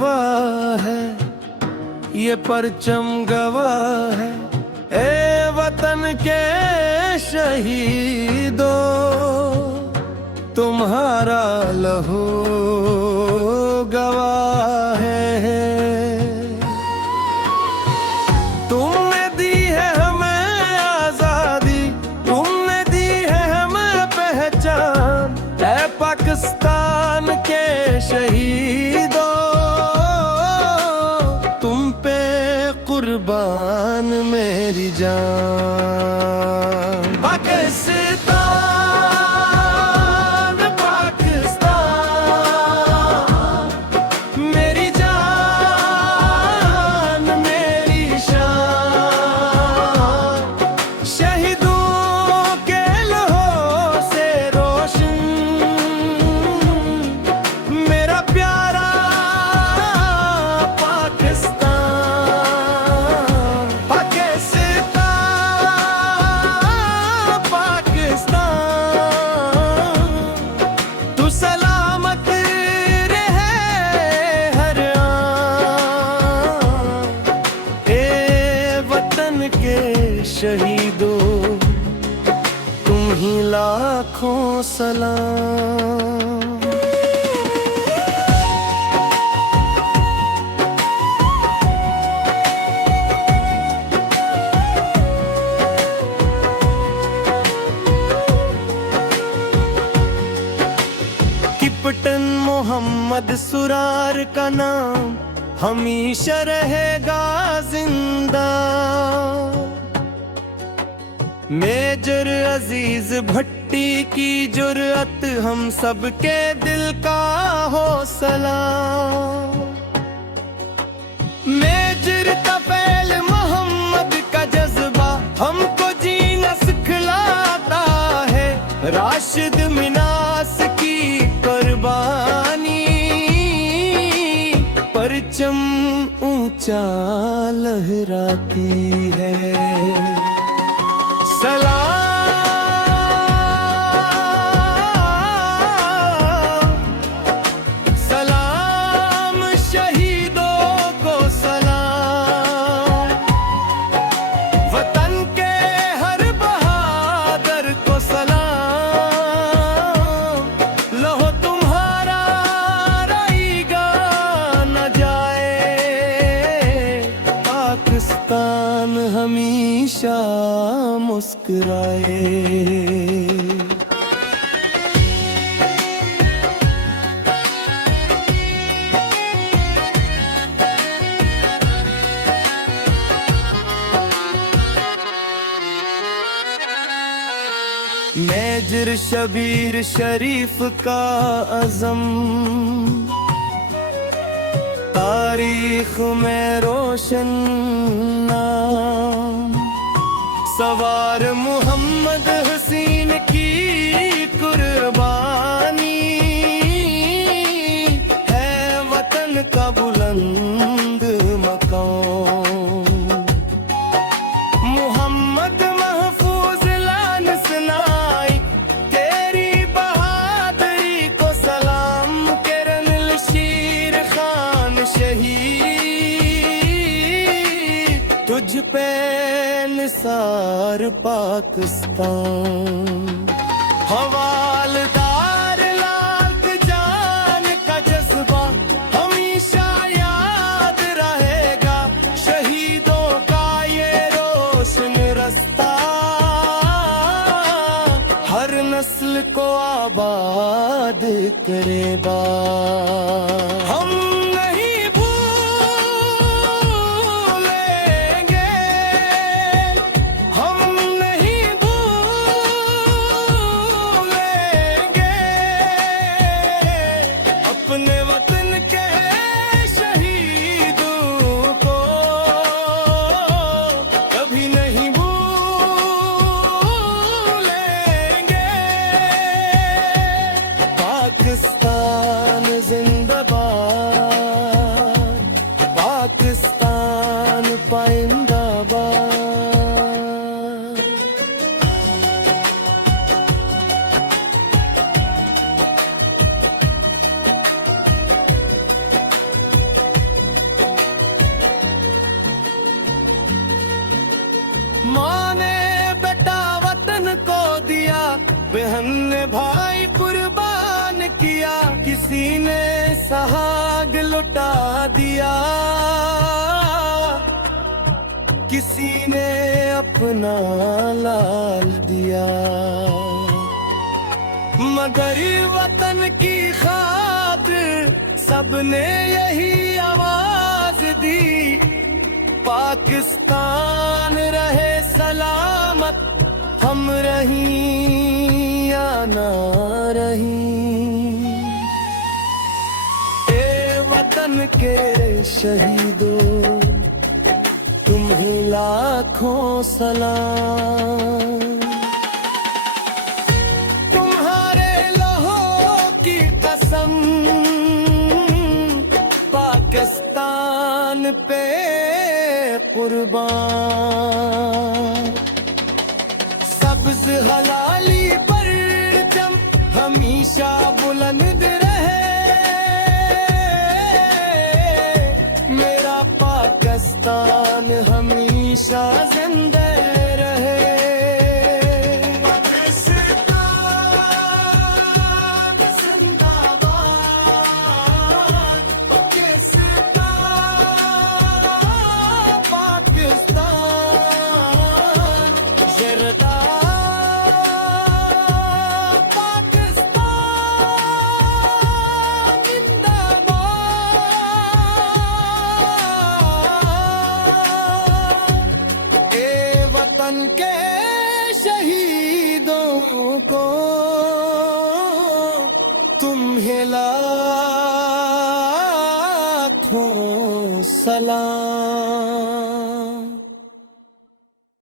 गवाह है, ये परचम गवाह है, ए वतन के शहीदों, तुम्हारा लहू गवाह है। तुमने दी है हमें आजादी, तुमने दी है हमें पहचान, ऐ पाकिस्तान के शहीदों, तुम पे कुर्बान मेरी जान। पाकिस्तान, शहीदों, तुम ही लाखों सलाम। कैप्टन मोहम्मद सुरार का नाम हमेशा रहेगा जिंदा। मेजर अजीज भट्टी की जुर्रत हम सबके दिल का हौसला। मेजर तफैल मोहम्मद का जज्बा हमको जीना सिखलाता है। राशिद मिनास की कुर्बानी परचम ऊंचा लहराती है। सलाम सलाम शहीदों को सलाम, वतन के हर बहादुर को सलाम। लहो तुम्हारा रहेगा न जाए, पाकिस्तान हमेशा मुस्कुराए। मेजर शबीर शरीफ का अज़म तारीख में रोशन नाम। सवार मोहम्मद हसीन की कुर्बानी है वतन का बुलंद मकाम। मोहम्मद महफूज लान सनाई तेरी बहादुरी को सलाम। केरनल शीर खान शहीद तुझ पे निसार पाकिस्तान। हवालदार लाल जान का जज्बा हमेशा याद रहेगा। शहीदों का ये रोशन रास्ता हर नस्ल को आबाद करेगा। हम अपने वतन के शहीदों को कभी नहीं भूलेंगे। पाकिस्तान जिंदाबाद। बहन ने भाई कुर्बान किया, किसी ने सहाग लुटा दिया, किसी ने अपना लाल दिया, मगर वतन की खातिर सबने यही आवाज दी, पाकिस्तान रहे सलामत, हम रहीं या ना रहीं। ए वतन के शहीदों, तुम्हें लाखों सलाम। तुम्हारे लहू की कसम पाकिस्तान पे कुर्बान। सब्ज हलाली परचम हमेशा बुलंद रहे, मेरा पाकिस्तान हमेशा जिंदा रहे। पाकिस्तान जिंदाबाद, पाकिस्तान, पाकिस्तान ज़रदार, पाकिस्तान जिंदाबाद। ए वतन के शहीदों को तुम्हें लाखों सलाम।